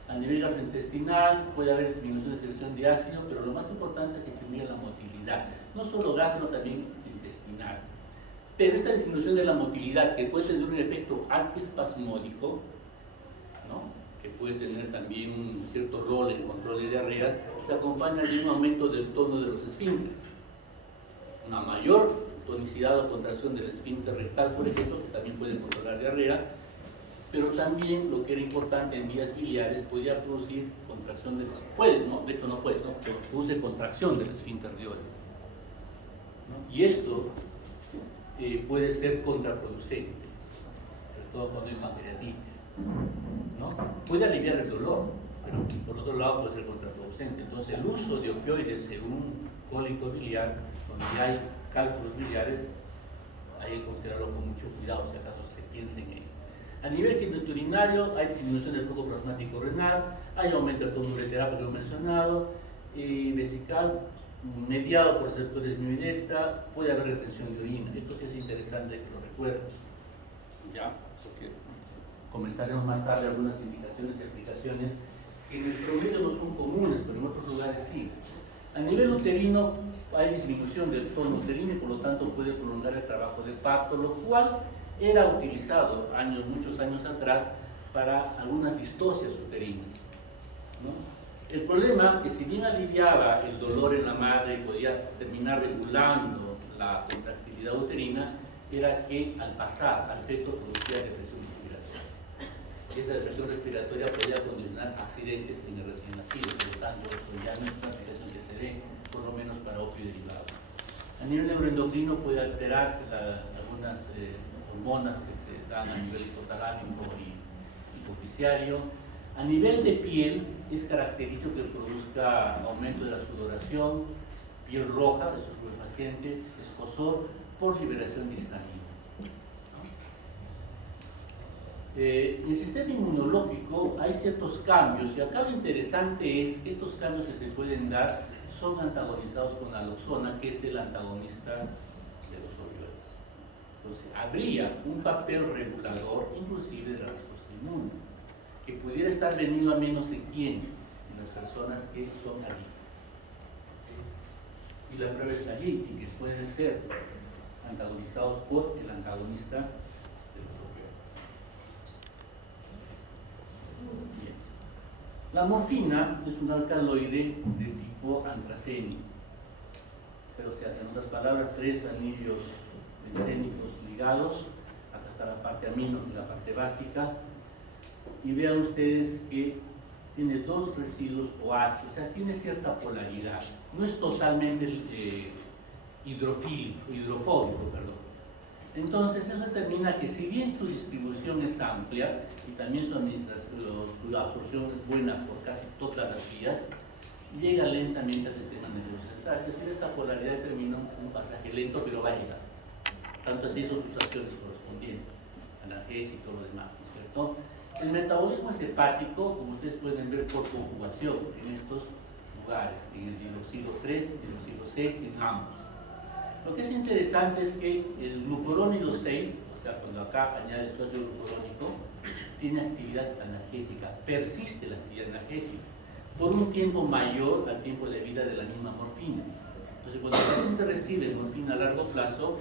A nivel gastrointestinal puede haber disminución de secreción de ácido, pero lo más importante es que disminuye la motilidad, no solo gas, sino también intestinal. Pero esta disminución de la motilidad, que puede tener un efecto antiespasmódico, ¿no? Que puede tener también un cierto rol en el control de diarreas, se acompaña de un aumento del tono de los esfínteres. Una mayor tonicidad o contracción del esfínter rectal, por ejemplo, que también puede controlar diarrea, pero también lo que era importante en vías biliares podía producir contracción del esfínter. Puede, ¿no? De hecho no puede, ¿no? Pero produce contracción del esfínter de Ore, ¿no? Y esto puede ser contraproducente, sobre todo cuando hay pancreatitis, ¿no? Puede aliviar el dolor, pero por otro lado puede ser contraproducente. Entonces el uso de opioides en un cólico biliar, donde hay cálculos biliares, hay que considerarlo con mucho cuidado si acaso se piensa en ello. A nivel genitourinario hay disminución del flujo plasmático renal, hay aumento del tono ureteral, que lo he mencionado, vesical, mediado por receptores mioinerta, puede haber retención de orina. Esto sí es interesante que lo recuerden, ¿ya? Porque comentaremos más tarde algunas indicaciones y aplicaciones que en nuestro medio no son comunes, pero en otros lugares sí. A nivel uterino hay disminución del tono uterino y por lo tanto puede prolongar el trabajo de parto, lo cual era utilizado muchos años atrás para algunas distocias uterinas, ¿no? El problema es que si bien aliviaba el dolor en la madre y podía terminar regulando la contractilidad uterina, era que al pasar al feto producía depresión respiratoria. Esta depresión respiratoria podía condicionar accidentes en el recién nacido, por lo tanto, esto ya no es una aplicación que se dé, por lo menos para opio derivado. A nivel neuroendocrino puede alterarse algunas hormonas que se dan a nivel hipotalámico y hipoficiario. A nivel de piel, es característico que produzca aumento de la sudoración, piel roja, eso es estupefaciente, escozor por liberación de histamina. En el sistema inmunológico hay ciertos cambios y acá lo interesante es que estos cambios que se pueden dar son antagonizados con la aloxona, que es el antagonista de los opioides. Entonces, habría un papel regulador inclusive de la respuesta inmune, que pudiera estar venido a menos en quién, en las personas que son adictas. Y la prueba está allí, y que pueden ser antagonizados por el antagonista de los opioides. Bien. La morfina es un alcaloide de tipo antracénico, pero o sea, en otras palabras, 3 anillos bencénicos ligados. Acá está la parte amino, que es la parte básica, y vean ustedes que tiene 2 residuos OH, o sea, tiene cierta polaridad, no es totalmente hidrofóbico, perdón. Entonces eso determina que si bien su distribución es amplia y también su absorción es buena por casi todas las vías, llega lentamente al sistema nervioso central. Es decir, esta polaridad determina un pasaje lento, pero va a llegar. Tanto así son sus acciones correspondientes, analgésico y todo lo demás, ¿no es cierto? El metabolismo es hepático, como ustedes pueden ver por conjugación en estos lugares, en el hidroxilo 3, hidroxilo 6 y en ambos. Lo que es interesante es que el glucurónido 6, o sea, cuando acá añade su ácido glucurónico, tiene actividad analgésica, persiste la actividad analgésica por un tiempo mayor al tiempo de vida de la misma morfina. Entonces, cuando el paciente recibe morfina a largo plazo,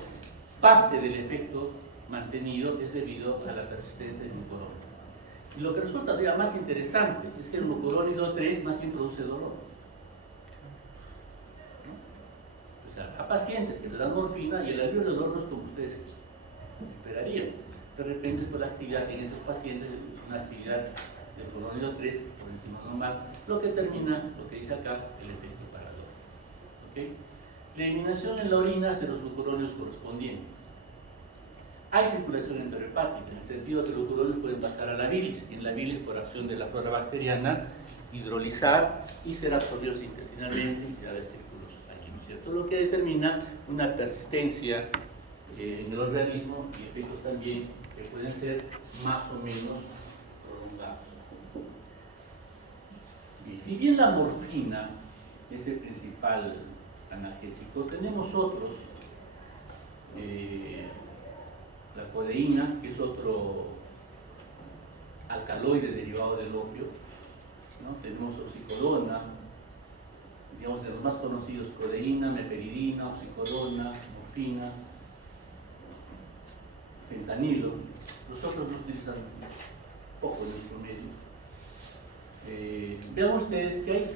parte del efecto mantenido es debido a la persistencia del glucurónido. Y lo que resulta todavía más interesante es que el glucurónido 3 más bien produce dolor. O sea, a pacientes que le dan morfina y el alivio del dolor no es como ustedes esperarían. De repente, por la actividad en esos pacientes, una actividad del glucurónido 3 por encima normal, lo que termina, lo que dice acá, el efecto parador. ¿Okay? La eliminación en la orina de los glucurónidos correspondientes. Hay circulación enterohepática, en el sentido que los glucurónidos pueden pasar a la bilis, y en la bilis, por acción de la flora bacteriana, hidrolizar y ser absorbidos intestinalmente y crear círculos allí, ¿no es cierto? Lo que determina una persistencia en el organismo y efectos también que pueden ser más o menos prolongados. Bien, si bien la morfina es el principal analgésico, tenemos otros. La codeína, que es otro alcaloide derivado del opio, ¿no? Tenemos oxicodona, digamos de los más conocidos, codeína, meperidina, oxicodona, morfina, fentanilo. Los otros los utilizan poco en nuestro medio. Vean ustedes que hay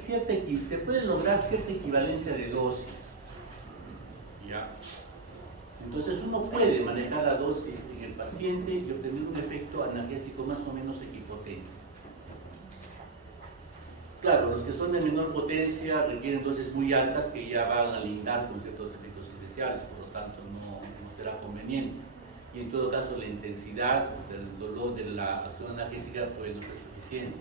se puede lograr cierta equivalencia de dosis. ¿Ya? Entonces uno puede manejar la dosis en el paciente y obtener un efecto analgésico más o menos equipotente. Claro, los que son de menor potencia requieren dosis muy altas que ya van a lindar con ciertos efectos especiales, por lo tanto no será conveniente. Y en todo caso la intensidad del dolor de la acción analgésica puede no ser suficiente.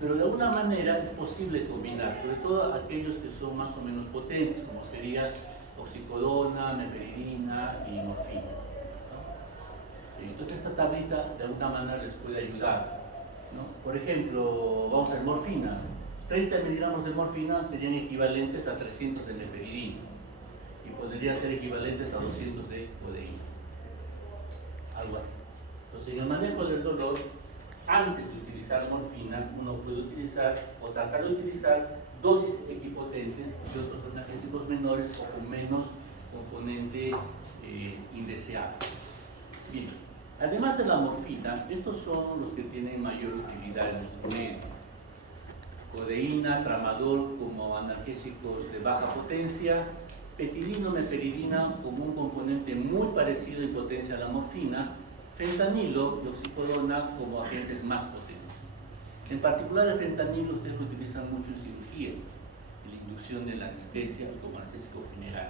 Pero de alguna manera es posible combinar, sobre todo aquellos que son más o menos potentes, como sería oxicodona, meperidina y morfina. Entonces esta tablita de alguna manera les puede ayudar, ¿no? Por ejemplo, vamos a ver morfina. 30 miligramos de morfina serían equivalentes a 300 de meperidina y podrían ser equivalentes a 200 de codeína, algo así. Entonces, en el manejo del dolor, antes de utilizar morfina, uno puede utilizar o tratar de utilizar dosis equipotentes de otros analgésicos menores o con menos componente indeseable. Bien, además de la morfina, estos son los que tienen mayor utilidad en nuestro medio. Codeína, tramadol como analgésicos de baja potencia, petidina o meperidina como un componente muy parecido en potencia a la morfina, fentanilo y oxicodona como agentes más potentes. En particular el fentanilo ustedes lo utilizan mucho en cirugía, en la inducción de la anestesia como anestésico general.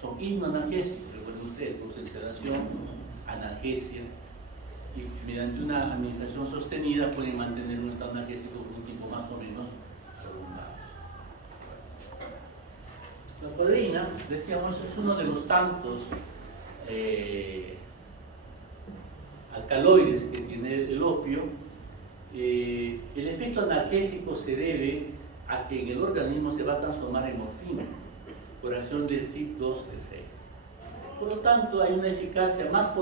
Son hipnoanalgésicos, recuerden ustedes, producen sedación, analgesia, y mediante una administración sostenida pueden mantener un estado analgésico por un tiempo más o menos prolongado. La codeína, decíamos, es uno de los tantos alcaloides que tiene el opio. El efecto analgésico se debe a que en el organismo se va a transformar en morfina por acción del CYP2D6. Por lo tanto, hay una eficacia más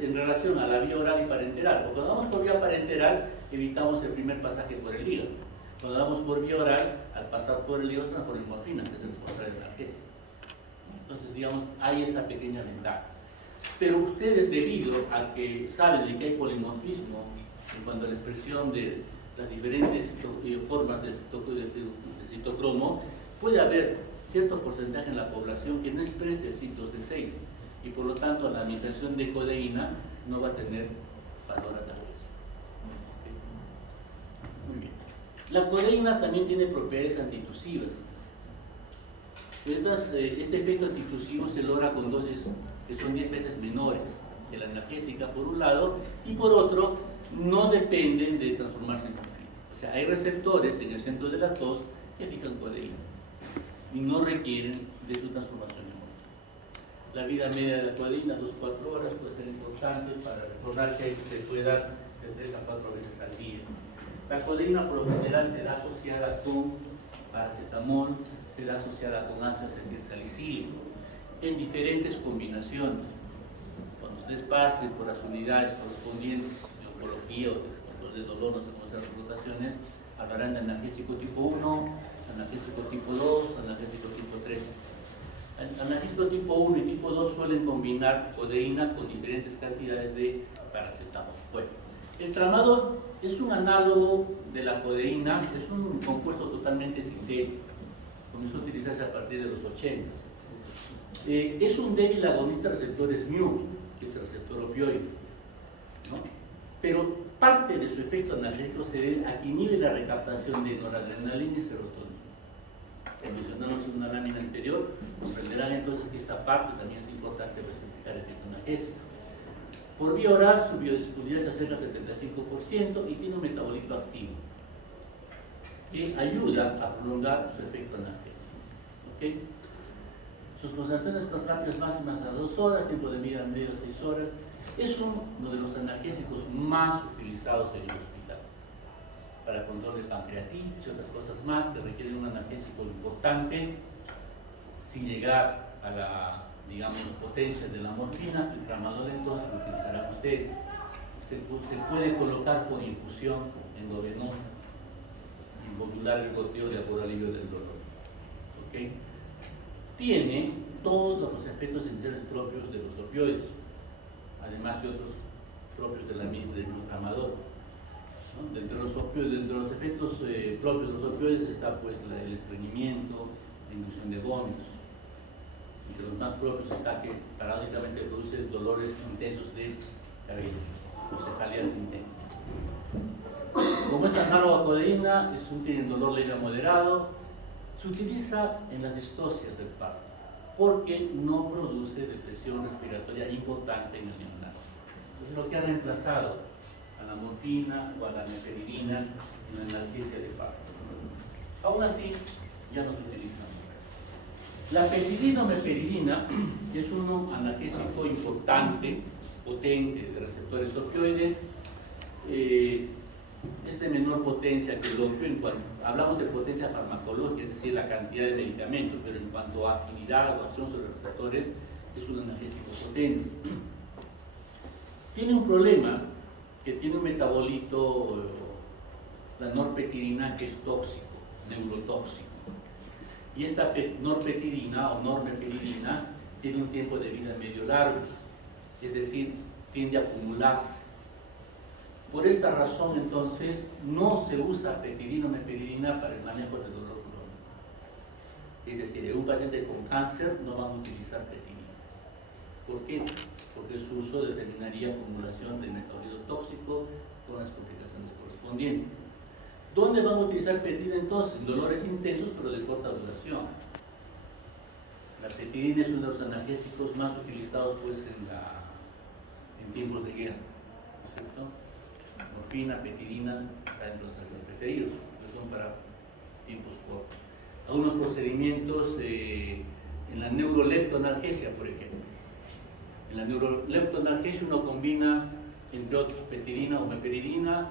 en relación a la vía oral y parenteral. Porque cuando vamos por vía parenteral, evitamos el primer pasaje por el hígado. Cuando vamos por vía oral, al pasar por el hígado, transforma en morfina, que es el responsable de la analgesia. Entonces, digamos, hay esa pequeña ventaja. Pero ustedes, debido a que saben de que hay polimorfismo en cuanto a la expresión de las diferentes formas de citocromo, puede haber cierto porcentaje en la población que no exprese CYP2D6 y por lo tanto la administración de codeína no va a tener valor analgésico. Muy bien. La codeína también tiene propiedades antitusivas. Este efecto antitusivo se logra con dosis que son 10 veces menores que la analgésica por un lado y por otro no dependen de transformarse en morfina. O sea, hay receptores en el centro de la tos que fijan codeína y no requieren de su transformación en morfina. La vida media de la codeína, 2-4 horas, puede ser importante para recordar que se puede dar de 3 a 4 veces al día. La codeína por lo general se da asociada con paracetamol, se da asociada con ácido acetilsalicílico en diferentes combinaciones. Cuando ustedes pasen por las unidades correspondientes de oncología o de control de dolor, no sé cómo se llaman las rotaciones, hablarán de analgésico tipo 1, analgésico tipo 2, analgésico tipo 3. Analgésico tipo 1 y tipo 2 suelen combinar codeína con diferentes cantidades de paracetamol. Bueno, el tramadol es un análogo de la codeína, es un compuesto totalmente sintético. Comenzó a utilizarse a partir de los 80. Es un débil agonista de receptores mu, que es el receptor opioide, ¿no? Pero parte de su efecto analgésico se debe a que inhibe la recaptación de noradrenalina y serotonina. Como mencionamos en una lámina anterior, comprenderán entonces que esta parte también es importante para explicar el efecto analgésico. Por vía oral su biodisponibilidad se acerca al 75% y tiene un metabolito activo que ayuda a prolongar su efecto analgésico. ¿Okay? Sus concentraciones plasmáticas máximas a 2 horas, tiempo de vida medio 6 horas. Es uno de los analgésicos más utilizados en el hospital para control de pancreatitis y otras cosas más que requieren un analgésico importante sin llegar a la, digamos, potencia de la morfina. El tramadol entonces lo utilizarán ustedes. Se puede colocar con infusión endovenosa y modular el goteo de acuerdo al alivio del dolor. ¿Okay? Tiene todos los efectos iniciales propios de los opioides, además de otros propios del mismo tramadol. ¿No? Dentro de los efectos propios de los opioides está pues el estreñimiento, la inducción de vómitos. Entre los más propios está que paradójicamente produce dolores intensos de cabeza o cefaleas intensas. Como es análogo a codeína, tiene dolor leve a moderado. Se utiliza en las distocias del parto porque no produce depresión respiratoria importante en el neonato. Es lo que ha reemplazado a la morfina o a la meperidina en la analgesia de parto. Aún así, ya no se utiliza mucho. La petidina o meperidina es un analgésico importante potente de receptores opioides es de menor potencia que el opio. Hablamos de potencia farmacológica, es decir, la cantidad de medicamentos, pero en cuanto a afinidad o acción sobre receptores, es un analgésico potente. Tiene un problema, que tiene un metabolito, la norpepidina, que es tóxico, neurotóxico. Y esta norpepidina o normepiridina tiene un tiempo de vida medio largo, es decir, tiende a acumularse. Por esta razón, entonces, no se usa petidina o meperidina para el manejo del dolor crónico. Es decir, en un paciente con cáncer no van a utilizar petidina. ¿Por qué? Porque su uso determinaría acumulación de metabolito tóxico con las complicaciones correspondientes. ¿Dónde van a utilizar petidina entonces? Dolores intensos pero de corta duración. La petidina es uno de los analgésicos más utilizados pues, en tiempos de guerra, ¿no es cierto? Morfina, petidina, están los preferidos, que son para tiempos cortos. Algunos procedimientos en la neuroleptoanalgesia, por ejemplo. En la neuroleptoanalgesia uno combina, entre otros, petidina o meperidina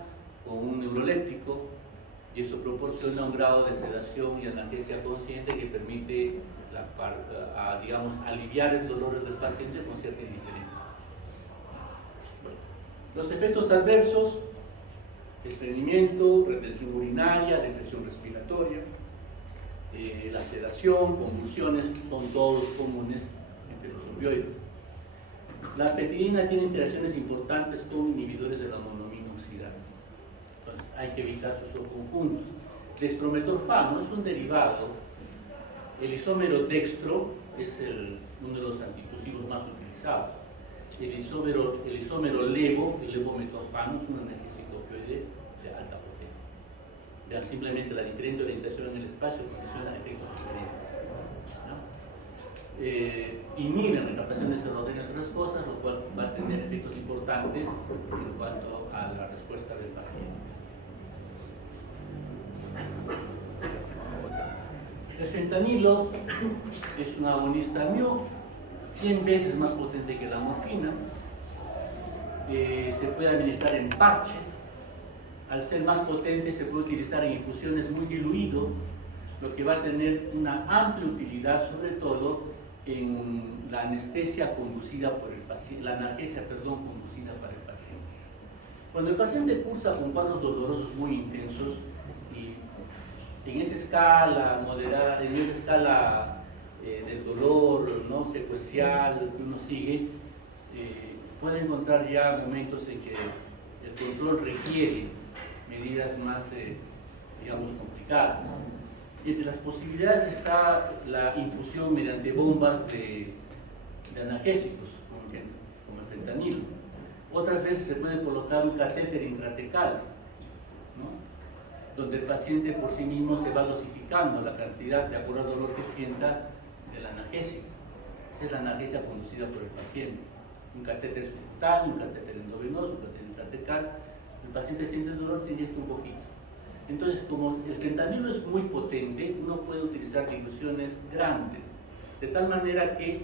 con un neuroléptico, y eso proporciona un grado de sedación y analgesia consciente que permite, digamos, aliviar el dolor del paciente con cierta indiferencia. Bueno, los efectos adversos: estreñimiento, retención urinaria, depresión respiratoria, la sedación, convulsiones, son todos comunes entre los opioides. La petidina tiene interacciones importantes con inhibidores de la monoamina oxidasa. Entonces hay que evitar su uso conjunto. Dextrometorfano es un derivado. El isómero dextro es uno de los antitusivos más utilizados. El isómero levo, el levometorfano, es un analgésico opioide de alta potencia. Vean simplemente la diferente orientación en el espacio condiciona efectos diferentes, ¿no? Inhibe la captación de serotonina, entre otras cosas, lo cual va a tener efectos importantes en cuanto a la respuesta del paciente. El fentanilo es un agonista mu, 100 veces más potente que la morfina. Se puede administrar en parches. Al ser más potente se puede utilizar en infusiones muy diluido, lo que va a tener una amplia utilidad, sobre todo en la anestesia conducida por el paciente, la analgesia, conducida para el paciente. Cuando el paciente cursa con cuadros dolorosos muy intensos, y en esa escala moderada, en esa escala del dolor, ¿no?, secuencial que uno sigue, puede encontrar ya momentos en que el control requiere medidas más, digamos, complicadas. Entre las posibilidades está la infusión mediante bombas de analgésicos, como el fentanilo. Otras veces se puede colocar un catéter intratecal, ¿no?, donde el paciente por sí mismo se va dosificando la cantidad de acuerdo al dolor que sienta del analgésico. Esa es la analgesia conducida por el paciente. Un catéter subcutáneo, un catéter endovenoso, un catéter intratecal. El paciente siente el dolor, se inyecta un poquito. Entonces, como el fentanilo es muy potente, uno puede utilizar diluciones grandes, de tal manera que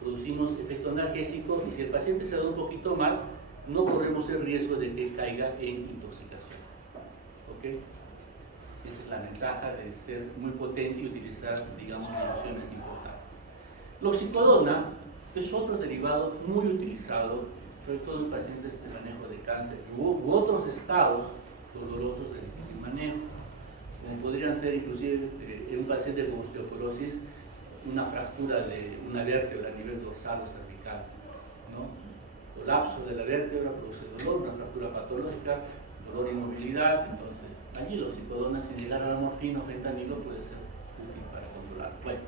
producimos efecto analgésico, y si el paciente se da un poquito más, no corremos el riesgo de que caiga en intoxicación. ¿Okay? Esa es la ventaja de ser muy potente y utilizar, digamos, diluciones importantes. La oxicodona es otro derivado muy utilizado, sobre todo en pacientes de manejo de cáncer u otros estados dolorosos de difícil manejo, como podrían ser inclusive en un paciente con osteoporosis, una fractura de una vértebra a nivel dorsal o cervical, ¿no? Colapso de la vértebra produce dolor, una fractura patológica, dolor y movilidad. Entonces allí la oxicodona, sin llegar a la morfina o fentanilo, puede ser útil para controlar. Bueno,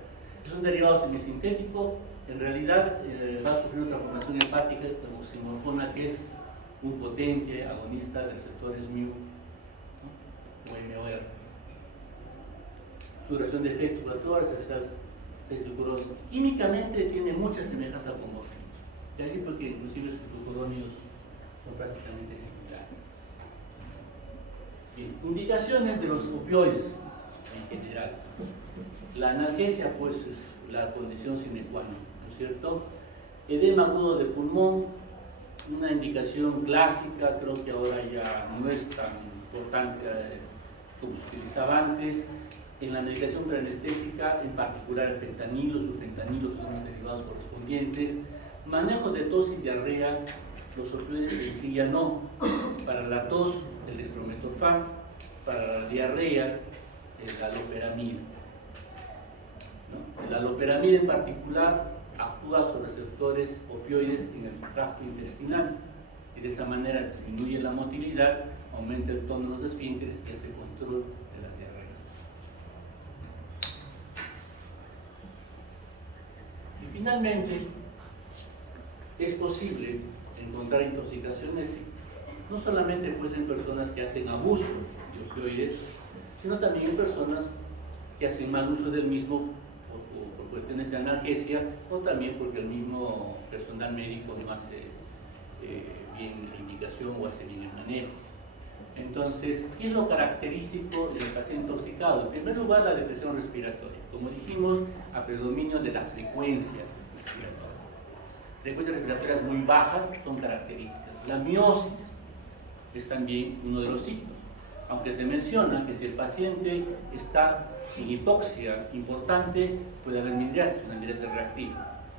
es un derivado semisintético. En realidad va a sufrir una transformación hepática como oximorfona, que es un potente agonista de receptores mu, ¿no?, o MOR. Su duración de efecto duratura es glucurosa. Químicamente tiene muchas semejanzas con morfina. De ahí porque inclusive sus glucuronios son prácticamente similares. Bien, indicaciones de los opioides en general. La analgesia, pues, es la condición sine qua non, ¿no es cierto? Edema agudo de pulmón, una indicación clásica, creo que ahora ya no es tan importante como se utilizaba antes, en la medicación preanestésica, en particular el fentanilo, sulfentanilo, que son los derivados correspondientes, manejo de tos y diarrea, los opioides en sí ya no. Para la tos, el dextrometorfán; para la diarrea, el aloperamida. ¿No? El aloperamida en particular actúa sobre receptores opioides en el tracto intestinal y de esa manera disminuye la motilidad, aumenta el tono de los esfínteres y hace control de las diarreas. Y finalmente, es posible encontrar intoxicaciones no solamente pues en personas que hacen abuso de opioides, sino también en personas que hacen mal uso del mismo por cuestiones de analgesia, o también porque el mismo personal médico no hace bien la indicación o hace bien el manejo. Entonces, ¿qué es lo característico del paciente intoxicado? En primer lugar, la depresión respiratoria. Como dijimos, a predominio de la frecuencia respiratoria. Frecuencias respiratorias muy bajas son características. La miosis es también uno de los signos, aunque se menciona que si el paciente está en hipoxia importante, puede haber midriasis, una midriasis reactiva.